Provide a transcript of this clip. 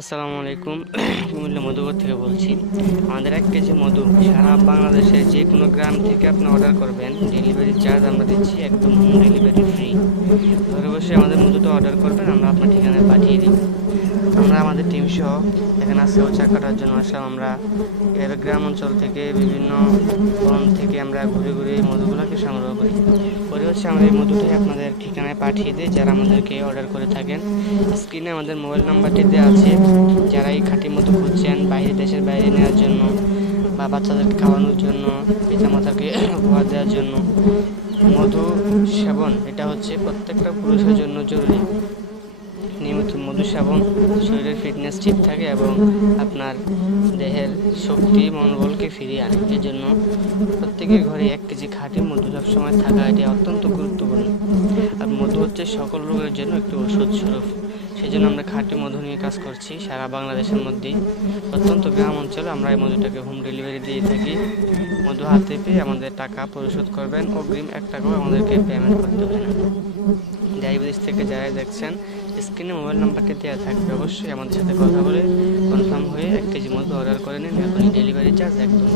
আসসালামু আলাইকুম। কুমিল্লা মধুগর থেকে বলছি, আমাদের এক কেজি মধু সারা বাংলাদেশের যে কোনো গ্রাম থেকে আপনি অর্ডার করবেন, ডেলিভারি চার্জ আমরা দিচ্ছি একদম হোম ডেলিভারি ফ্রি ঘরে বসে আমাদের মধুটা অর্ডার করবেন, আমরা আপনার ঠিকানায় পাঠিয়ে দিই আমরা আমাদের টিম সহ এখানে আজকেও চা কাটার জন্য আসলাম আমরা। এর গ্রাম অঞ্চল থেকে বিভিন্ন বন থেকে আমরা ঘুরে ঘুরে মধুগুলোকে সংগ্রহ করি। পরে হচ্ছে আমরা এই মধুটাই আপনাদের ঠিকানায় পাঠিয়ে দিই, যারা আমাদেরকে অর্ডার করে থাকেন। স্ক্রিনে আমাদের মোবাইল নাম্বারটি দেওয়া আছে। যারা এই খাঁটি মধু খুঁজছেন বাইরে, দেশের বাইরে নেওয়ার জন্য বা বাচ্চাদেরকে খাওয়ানোর জন্য, পিতামাতাকে উপহার দেওয়ার জন্য। মধু সেবন, এটা হচ্ছে প্রত্যেকটা পুরুষের জন্য জরুরি। নিয়মিত মধু সেবন শরীরের ফিটনেস ঠিক থাকে এবং আপনার দেহের শক্তি, মনোবলকে ফিরিয়ে আনে। জন্য প্রত্যেকের ঘরে এক কেজি খাঁটি মধু সবসময় থাকা এটি অত্যন্ত গুরুত্বপূর্ণ। আর মধু হচ্ছে সকল রোগের জন্য একটি ওষুধ স্বরূপ। সেই জন্য আমরা খাঁটি মধু নিয়ে কাজ করছি। সারা বাংলাদেশের মধ্যেই, অত্যন্ত গ্রাম অঞ্চলে আমরা এই মধুটাকে হোম ডেলিভারি দিয়ে থাকি। মধু হাতে পেয়ে আমাদের টাকা পরিশোধ করবেন। অগ্রিম এক টাকাও আমাদেরকে পেমেন্ট করতে হবে না। ডায়াবেটিস থেকে যারা দেখছেন স্ক্রিনে মোবাইল নাম্বারটি দেওয়া থাকবে অবশ্যই আমাদের সাথে কথা বলে কনফার্ম হয়ে এক কেজি মতো অর্ডার করে নিন, এখন ডেলিভারি চার্জ একদম